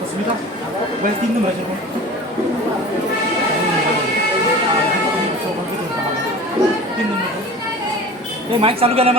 좋습니다. 왜 딛는 거야, 저거? 딛는 거. ए माइक चालू केला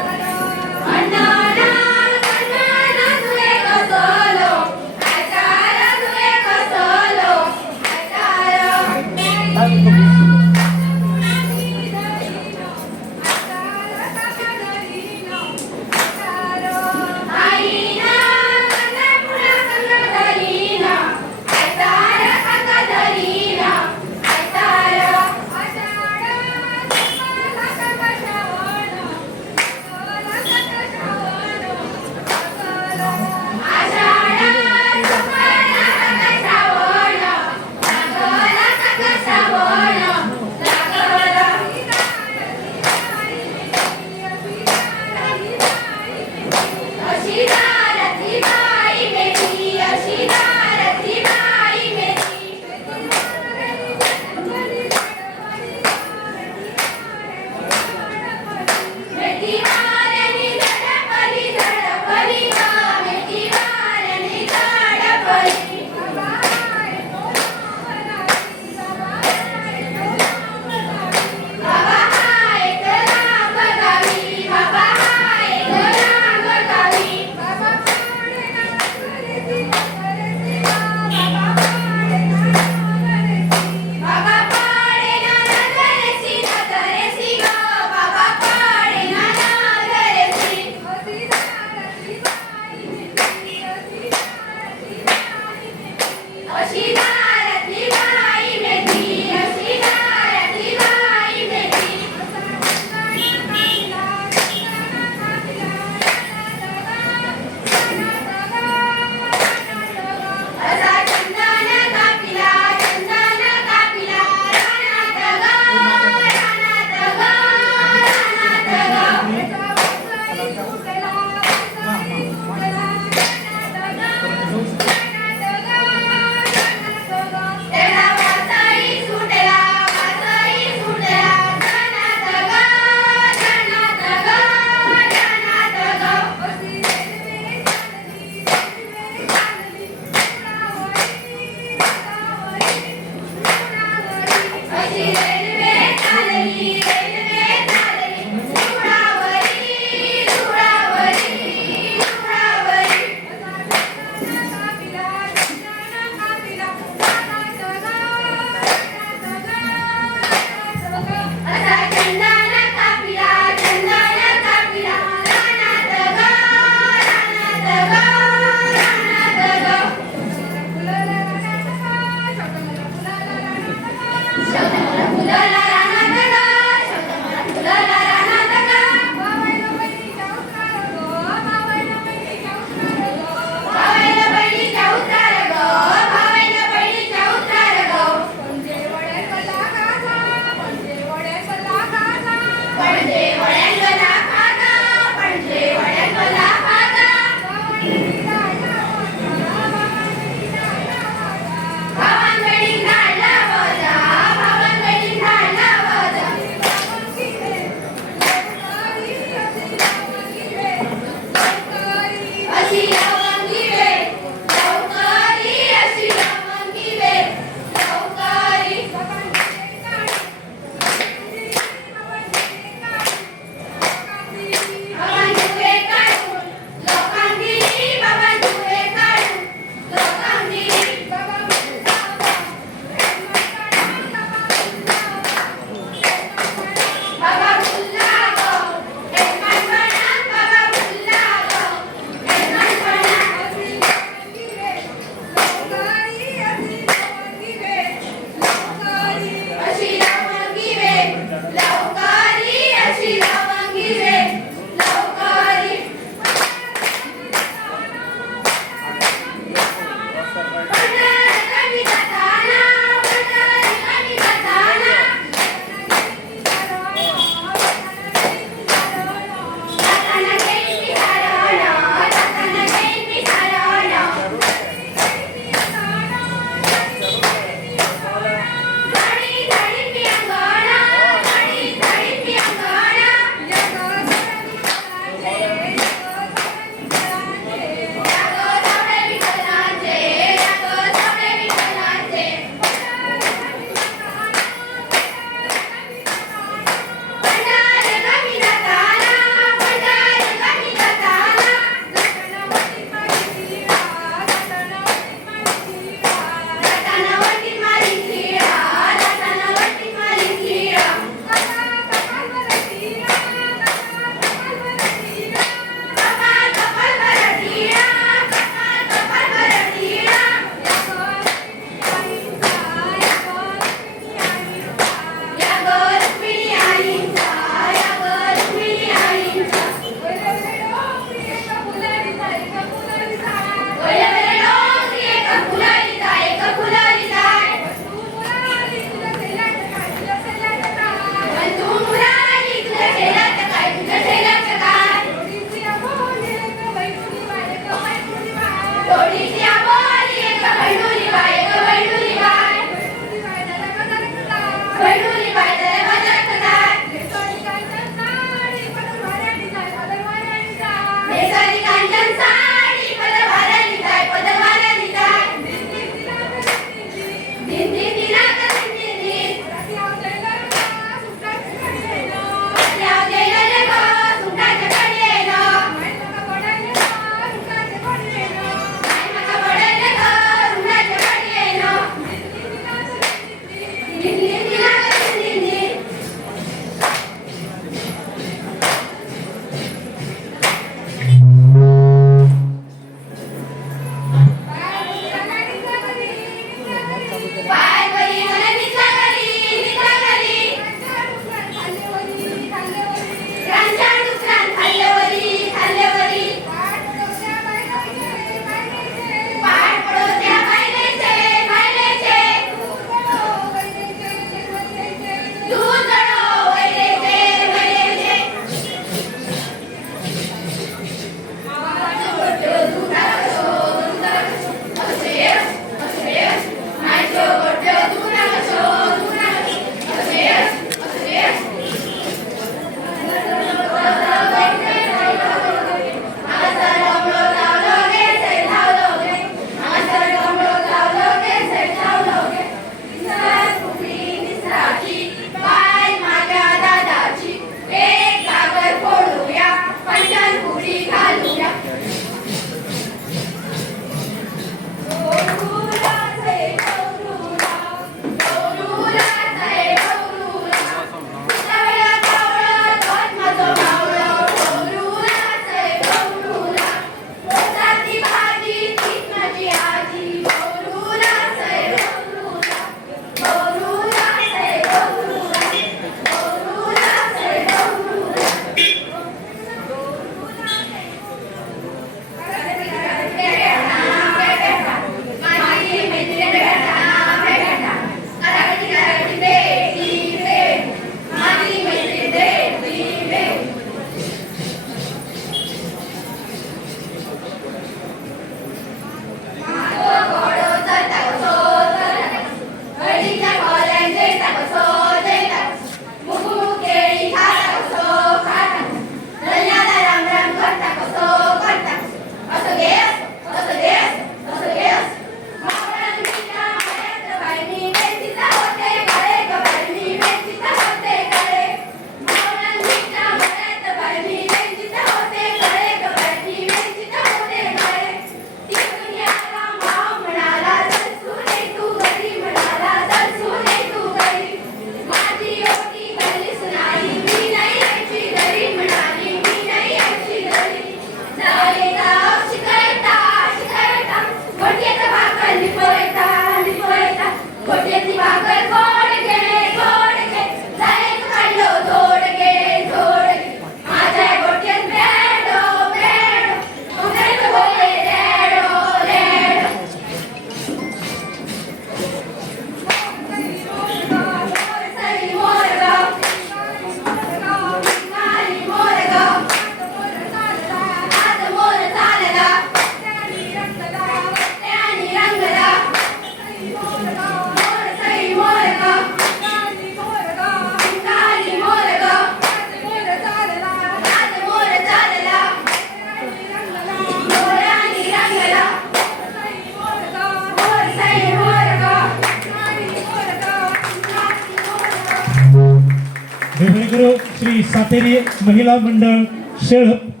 कातेरी महिला मंडळ शेळप